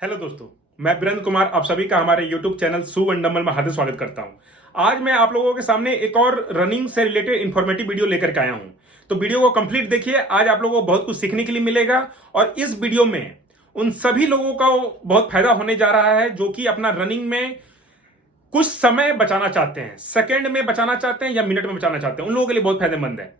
Hello दोस्तों, मैं वीरेंद्र कुमार आप सभी का हमारे यूट्यूब चैनल सू वंडरमल में हार्दिक स्वागत करता हूं। आज मैं आप लोगों के सामने एक और रनिंग से रिलेटेड इंफॉर्मेटिव वीडियो लेकर के आया हूं। तो वीडियो को कंप्लीट देखिए, आज आप लोगों को बहुत कुछ सीखने के लिए मिलेगा। और इस वीडियो में उन सभी लोगों का बहुत फायदा होने जा रहा है जो कि अपना रनिंग में कुछ समय बचाना चाहते हैं, सेकेंड में बचाना चाहते हैं या मिनट में बचाना चाहते हैं। उन लोगों के लिए बहुत फायदेमंद है।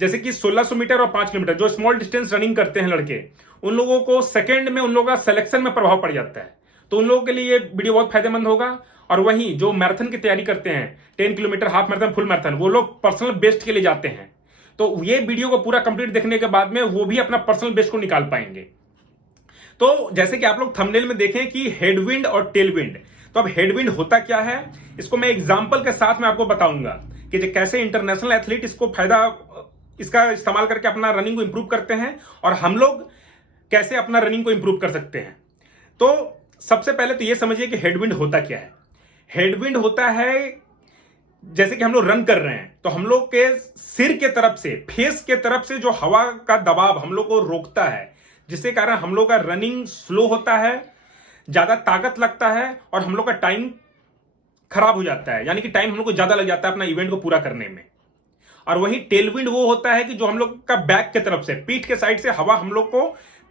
जैसे कि 1600 मीटर और 5 किलोमीटर जो स्मॉल डिस्टेंस रनिंग करते हैं लड़के, उन लोगों को सेकंड में उन लोगों का सिलेक्शन में प्रभाव पड़ जाता है। तो उन लोगों के लिए ये वीडियो बहुत फायदेमंद होगा। और वहीं जो मैराथन की तैयारी करते हैं, 10 kilometre, half marathon, full marathon, वो लोग पर्सनल बेस्ट के लिए जाते हैं। तो ये वीडियो को पूरा कंप्लीट देखने के बाद में वो भी अपना पर्सनल बेस्ट को निकाल पाएंगे। तो जैसे कि आप लोग थंबनेल में देखें कि हेडविंड और टेलविंड। तो अब हेडविंड होता क्या है, इसको मैं एग्जांपल के साथ में आपको बताऊंगा कि कैसे इंटरनेशनल एथलीट इसका इस्तेमाल करके अपना रनिंग को इंप्रूव करते हैं और हम लोग कैसे अपना रनिंग को इंप्रूव कर सकते हैं। तो सबसे पहले तो ये समझिए कि हेडविंड होता क्या है। हेडविंड होता है जैसे कि हम लोग रन कर रहे हैं तो हम लोग के सिर के तरफ से, फेस के तरफ से जो हवा का दबाव हम लोग को रोकता है, जिसके कारण हम लोग का रनिंग स्लो होता है, ज्यादा ताकत लगता है और हम लोग का टाइम खराब हो जाता है। यानी कि टाइम हम लोग को ज्यादा लग जाता है अपना इवेंट को पूरा करने में। और वही टेलविंड वो होता है कि जो हम लोग का बैक के तरफ से, पीठ के साइड से हवा हम लोग को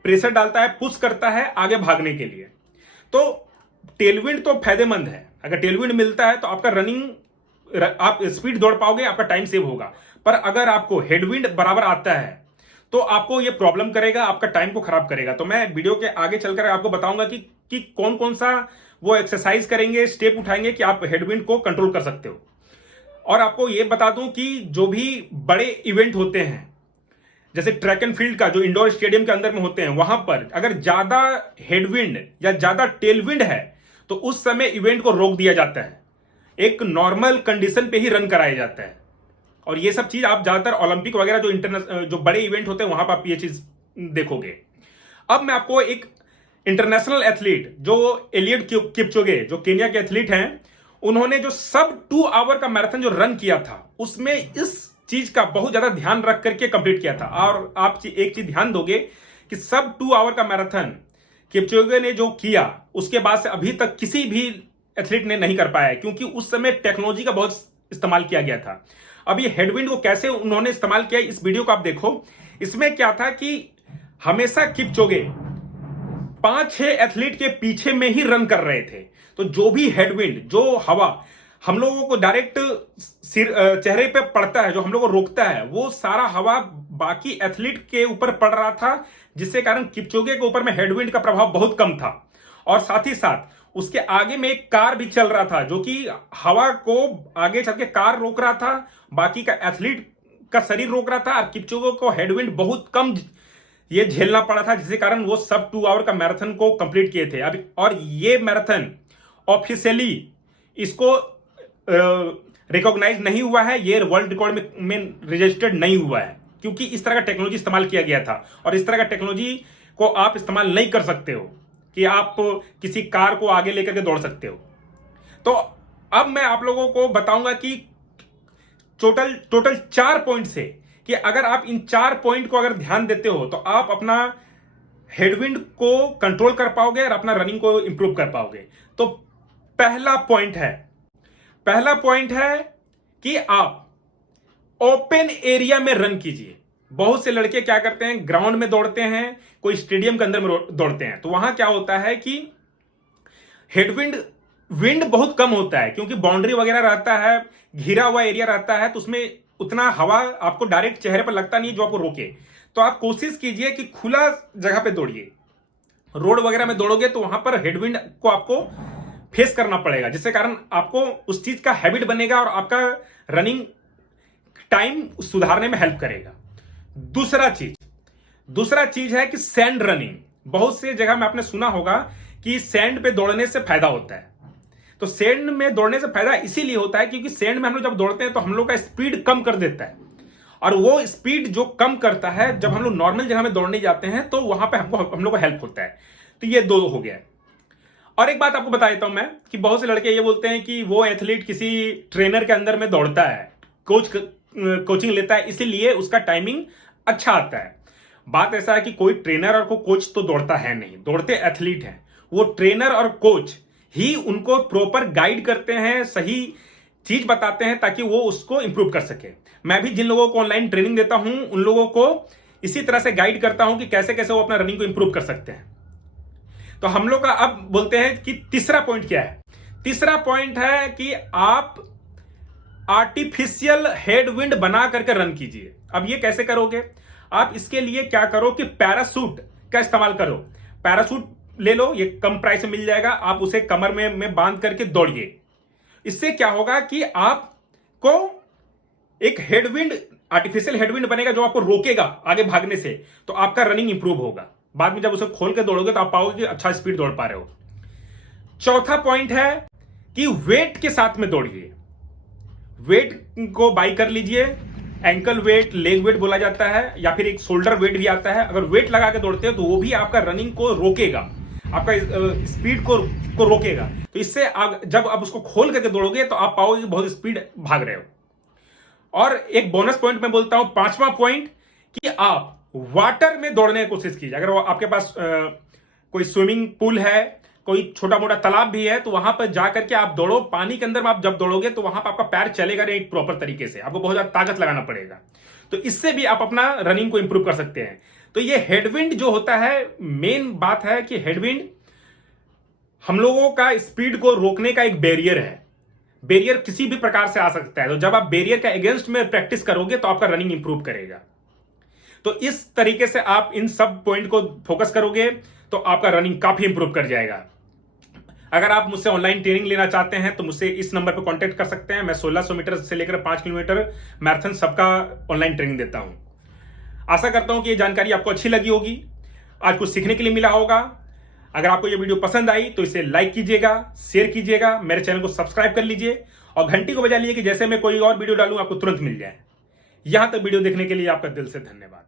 प्रेशर डालता है, पुश करता है आगे भागने के लिए। तो टेलविंड तो फायदेमंद है। अगर टेलविंड मिलता है तो आपका रनिंग, आप स्पीड दौड़ पाओगे, आपका टाइम सेव होगा। पर अगर आपको हेडविंड बराबर आता है तो आपको यह प्रॉब्लम करेगा, आपका टाइम को खराब करेगा। तो मैं वीडियो के आगे चलकर आपको बताऊंगा कि कौन कौन सा वो एक्सरसाइज करेंगे, स्टेप उठाएंगे कि आप हेडविंड को कंट्रोल कर सकते हो। और आपको यह बता दूं कि जो भी बड़े इवेंट होते हैं, जैसे ट्रैक एंड फील्ड का जो इंडोर स्टेडियम के अंदर में होते हैं, वहां पर अगर ज्यादा हेडविंड या ज्यादा टेलविंड है तो उस समय इवेंट को रोक दिया जाता है, एक नॉर्मल कंडीशन पे ही रन कराया जाता है। और ये सब चीज आप ज्यादातर ओलंपिक वगैरह जो बड़े इवेंट होते हैं वहां पर आप ये चीज देखोगे। अब मैं आपको एक इंटरनेशनल एथलीट जो एलियड किपचोगे, जो केन्या के एथलीट हैं, उन्होंने जो सब 2 आवर का मैराथन जो रन किया था उसमें इस चीज का बहुत ज्यादा ध्यान रख करके कंप्लीट किया था। और आप एक चीज ध्यान दोगे कि सब 2 आवर का मैराथन किपचोगे ने जो किया उसके बाद से अभी तक किसी भी एथलीट ने नहीं कर पाया है, क्योंकि उस समय टेक्नोलॉजी का बहुत इस्तेमाल किया गया था। अब ये हेडविंड को कैसे उन्होंने इस्तेमाल किया, इस वीडियो को आप देखो। इसमें क्या था कि हमेशा किपचोगे 5-6 एथलीट के पीछे में ही रन कर रहे थे। तो जो भी हेडविंड, जो हवा हम लोगों को डायरेक्ट चेहरे पे पड़ता है, जो हम लोग को रोकता है, वो सारा हवा बाकी एथलीट के ऊपर पड़ रहा था, जिससे कारण किपचोगे के ऊपर में हेडविंड का प्रभाव बहुत कम था। और साथ ही साथ उसके आगे में एक कार भी चल रहा था जो कि हवा को आगे चल के कार रोक रहा था, बाकी का एथलीट का शरीर रोक रहा था। और किपचोगे को हेडविंड बहुत कम ये झेलना पड़ा था, जिसके कारण वो सब 2 आवर का मैराथन को कंप्लीट किए थे। अभी और ये मैराथन ऑफिशियली इसको रिकॉग्नाइज नहीं हुआ है, ये वर्ल्ड रिकॉर्ड में रजिस्टर्ड नहीं हुआ है, क्योंकि इस तरह का टेक्नोलॉजी इस्तेमाल किया गया था। और इस तरह का टेक्नोलॉजी को आप इस्तेमाल नहीं कर सकते हो कि आप किसी कार को आगे लेकर के दौड़ सकते हो। तो अब मैं आप लोगों को बताऊंगा कि टोटल 4 पॉइंट से, कि अगर आप इन 4 पॉइंट को अगर ध्यान देते हो तो आप अपना हेडविंड को कंट्रोल कर पाओगे और अपना रनिंग को इंप्रूव कर पाओगे। तो पहला पॉइंट है कि आप ओपन एरिया में रन कीजिए। बहुत से लड़के क्या करते हैं, ग्राउंड में दौड़ते हैं, कोई स्टेडियम के अंदर में दौड़ते हैं, तो वहां क्या होता है कि विंड बहुत कम होता है, क्योंकि बाउंड्री वगैरह रहता है, घिरा हुआ एरिया रहता है, तो उसमें उतना हवा आपको डायरेक्ट चेहरे पर लगता नहीं है जो आपको रोके। तो आप कोशिश कीजिए कि खुला जगह पे दौड़िए। रोड वगैरह में दौड़ोगे तो वहां पर हेडविंड को आपको फेस करना पड़ेगा, जिससे कारण आपको उस चीज का हैबिट बनेगा और आपका रनिंग टाइम सुधारने में हेल्प करेगा। दूसरा चीज है कि सैंड रनिंग। बहुत से जगह में आपने सुना होगा कि सैंड पे दौड़ने से फायदा होता है। तो सैंड में दौड़ने से फायदा इसीलिए होता है क्योंकि सैंड में हम लोग जब दौड़ते हैं तो हम लोग का स्पीड कम कर देता है, और वो स्पीड जो कम करता है, जब हम लोग नॉर्मल जगह में दौड़ने जाते हैं तो वहां पे हम लोग को हेल्प होता है। तो ये 2 हो गया। और एक बात आपको बता देता हूं मैं कि बहुत से लड़के ये बोलते हैं कि वो एथलीट किसी ट्रेनर के अंदर में दौड़ता है, कोचिंग लेता है, इसीलिए उसका टाइमिंग अच्छा आता है। बात ऐसा है कि कोई ट्रेनर और कोई कोच तो दौड़ता है नहीं, दौड़ते एथलीट हैं। वो ट्रेनर और कोच ही उनको प्रॉपर गाइड करते हैं, सही चीज बताते हैं ताकि वो उसको इंप्रूव कर सके। मैं भी जिन लोगों को ऑनलाइन ट्रेनिंग देता हूं उन लोगों को इसी तरह से गाइड करता हूं कि कैसे कैसे वो अपना रनिंग को इंप्रूव कर सकते हैं। तो हम लोग का अब बोलते हैं कि तीसरा पॉइंट क्या है। तीसरा पॉइंट है कि आप आर्टिफिशियल हेडविंड बना करके रन कीजिए। अब ये कैसे करोगे? आप इसके लिए क्या करो कि पैरासूट का इस्तेमाल करो। पैरासूट ले लो, ये कम प्राइस में मिल जाएगा, आप उसे कमर में बांध करके दौड़िए। इससे क्या होगा कि आपको एक हेडविंड, आर्टिफिशियल हेडविंड बनेगा जो आपको रोकेगा आगे भागने से, तो आपका रनिंग इंप्रूव होगा। बाद में जब उसे खोल के दौड़ोगे तो आप पाओगे कि अच्छा स्पीड दौड़ पा रहे हो। चौथा पॉइंट है कि वेट के साथ में दौड़िए। वेट को बाई कर लीजिए, एंकल वेट, लेग वेट बोला जाता है, या फिर एक शोल्डर वेट भी आता है। अगर वेट लगा के दौड़ते हो तो वो भी आपका रनिंग को रोकेगा, आपका स्पीड को रोकेगा। तो इससे आप जब आप उसको खोल करके दौड़ोगे तो आप पाओगे कि बहुत स्पीड भाग रहे हो। और एक बोनस पॉइंट मैं बोलता हूं, पांचवा पॉइंट, कि आप वाटर में दौड़ने की कोशिश कीजिए। अगर आपके पास कोई स्विमिंग पूल है, कोई छोटा मोटा तालाब भी है, तो वहां पर जाकर के आप दौड़ो। पानी के अंदर में आप जब दौड़ोगे तो वहां पर आपका पैर चलेगा नहीं प्रॉपर तरीके से, आपको बहुत ज्यादा ताकत लगाना पड़ेगा। तो इससे भी आप अपना रनिंग को इंप्रूव कर सकते हैं। तो ये हेडविंड जो होता है, मेन बात है कि हेडविंड हम लोगों का स्पीड को रोकने का एक बैरियर है। बैरियर किसी भी प्रकार से आ सकता है, तो जब आप बैरियर का अगेंस्ट में प्रैक्टिस करोगे तो आपका रनिंग इंप्रूव करेगा। तो इस तरीके से आप इन सब पॉइंट को फोकस करोगे तो आपका रनिंग काफी इंप्रूव कर जाएगा। अगर आप मुझसे ऑनलाइन ट्रेनिंग लेना चाहते हैं तो मुझसे इस नंबर पर कांटेक्ट कर सकते हैं। मैं 1600 मीटर से लेकर 5 किलोमीटर मैराथन सबका ऑनलाइन ट्रेनिंग देता हूं। आशा करता हूं कि ये जानकारी आपको अच्छी लगी होगी, आज कुछ सीखने के लिए मिला होगा। अगर आपको ये वीडियो पसंद आई तो इसे लाइक कीजिएगा, शेयर कीजिएगा, मेरे चैनल को सब्सक्राइब कर लीजिए और घंटी को बजा लीजिए कि जैसे मैं कोई और वीडियो डालूं आपको तुरंत मिल जाए। यहां तक वीडियो देखने के लिए आपका दिल से धन्यवाद।